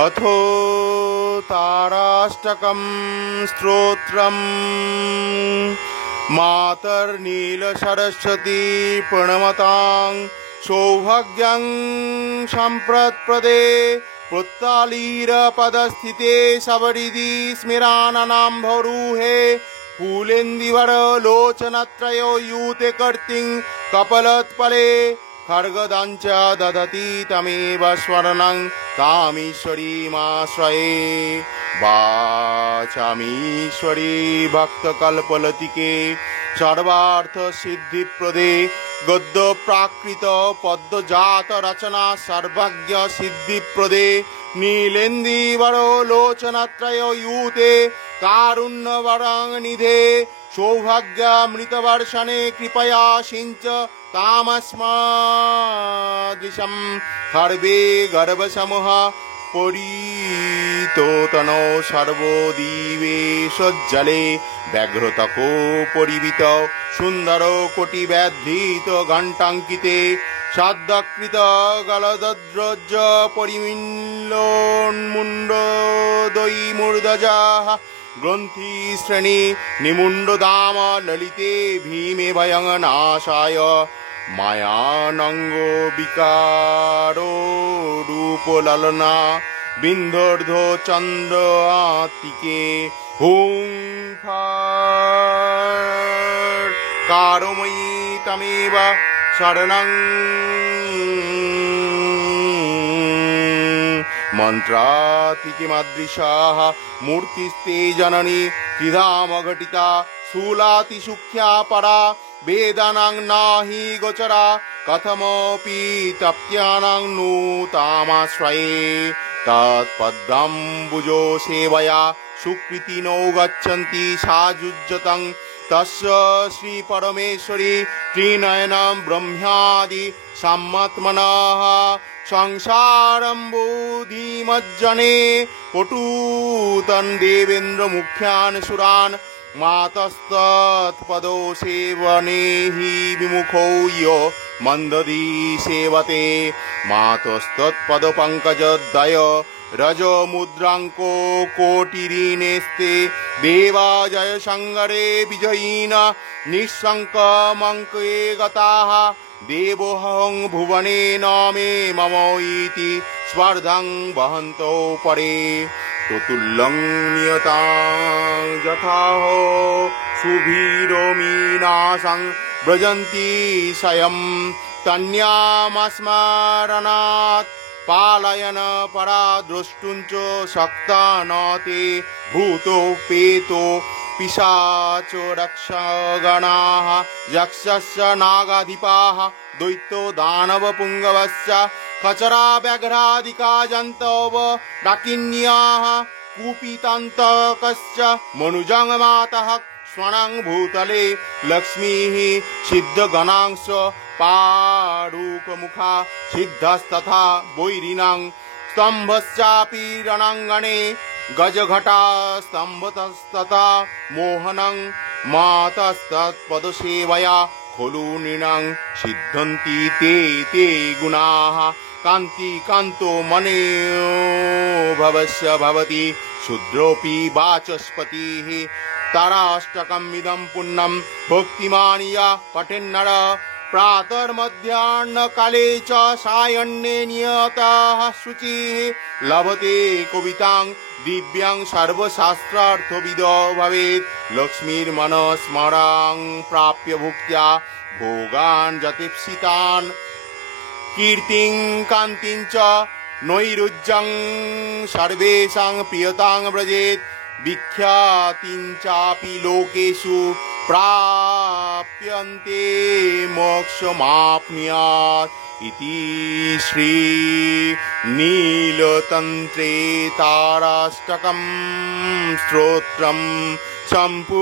अथो ताराष्टकं स्तोत्रम् मातर्नीलसरस्वती प्रणमतां सौभाग्यं सम्प्रत्प्रदे पुत्तालीरपदस्थिते सबरिदि स्मिराननां भरूहे फूलेन्दिवर लोचनत्रयो यूते कर्तिं कपलत्पले खड्गदञ्च ददति तमेव स्वर्णं तामीश्वरीमाश्रये वाचामीश्वरी भक्तकल्पलतिके सर्वार्थसिद्धिप्रदे गद्य प्राकृत पद्मजात रचना सर्वज्ञ सिद्धिप्रदे नीलेन्दीवरो लोचनत्रय यूते कारुण्यवरं निधे सौभाग्यामृतवर्षणे कृपया सिञ्च तामस्मादृशं हर्वे गर्भसमूह परितोतनो सर्वोदिवेशज्जले व्याघ्रतको परिवित सुन्दर कोटिव्याधृत घण्टाङ्किते साद्यकृत गलदद्रज परिमिल्लोन्मुण्डोदयी मूर्धजाः ग्रन्थि श्रेणी निमुण्डदाम ललिते भीमे भयङ्नाशाय मायानङ्गो विकारो रूपललना बिन्धोर्धो चन्द्र आतिके हुं फाट् कारमयी तमेव शरणं मन्त्रातिकिमदृशाः मूर्तिस्ते जननी त्रिधामघटिता शूलातिसुख्या परा वेदानां नाहि गोचरा कथमपि तप्त्यानां नु तामाश्रये तत्पद्मम्बुजो सेवया सुकृतिनो गच्छन्ति सायुज्यतं तस्य श्रीपरमेश्वरी त्रिनयनं ब्रह्मादि सम्मत्मनः संसारम्बुधिमज्जने पटुतन् देवेन्द्र मुख्यान् सुरान् मातस्तत्पदो सेवने हि विमुखो यो मन्दधी सेवते मातस्तत्पदपङ्कजदय रजमुद्राङ्को कोटिरीनेस्ते देवाजय सङ्गरे विजयिन निःशङ्कमङ्के गताः देवोऽहं भुवने न मे मम इति स्पर्धं वहन्तो परे तुतुल्यं नियतां यथाहो सुभीरो मीनासं व्रजन्ति स्वयं तन्यामस्मरणात् पालयन परा द्रष्टुञ्च शक्ता न ते भूतो पेतो पिशाचो रक्षगणाः यक्षस्य नागाधिपाः दैत्यो दानवपुङ्गवश्च खचरा व्याघ्रादिका जन्तव डाकिन्याः कूपितान्तकश्च मनुजं मातः स्वनं भूतले लक्ष्मीः सिद्धगणांश्च पारूकमुखा सिद्धस्तथा वैरिणां स्तम्भश्चापि रणाङ्गणे गजघटा स्तम्भतस्तथा मोहनं मातस्तत्पदसेवया खलु नृणां सिद्धन्ति ते ते गुणाः कान्ति कान्तो मनो भवस्य भवति शूद्रोऽपि वाचस्पतिः ताराष्टकमिदं पुण्यं भक्तिमान् यः पठेन्नर प्रातर्मध्याह्नकाले च सायन्ने नियतः शुचिः लभते कवितां दिव्यां सर्वशास्त्रार्थविदो भवेत् लक्ष्मीर्मनस्मरां प्राप्य भुक्त्या भोगान् जतीप्सितान् कीर्तिं कान्तिं च नैरुज्यं सर्वेषां प्रियतां व्रजेत् विख्यातिं चापि लोकेषु प्राप्यन्ते मोक्षमाप्नुयात् इति श्री नीलतन्त्रे ताराष्टकं स्तोत्रं सम्पूर्णम्।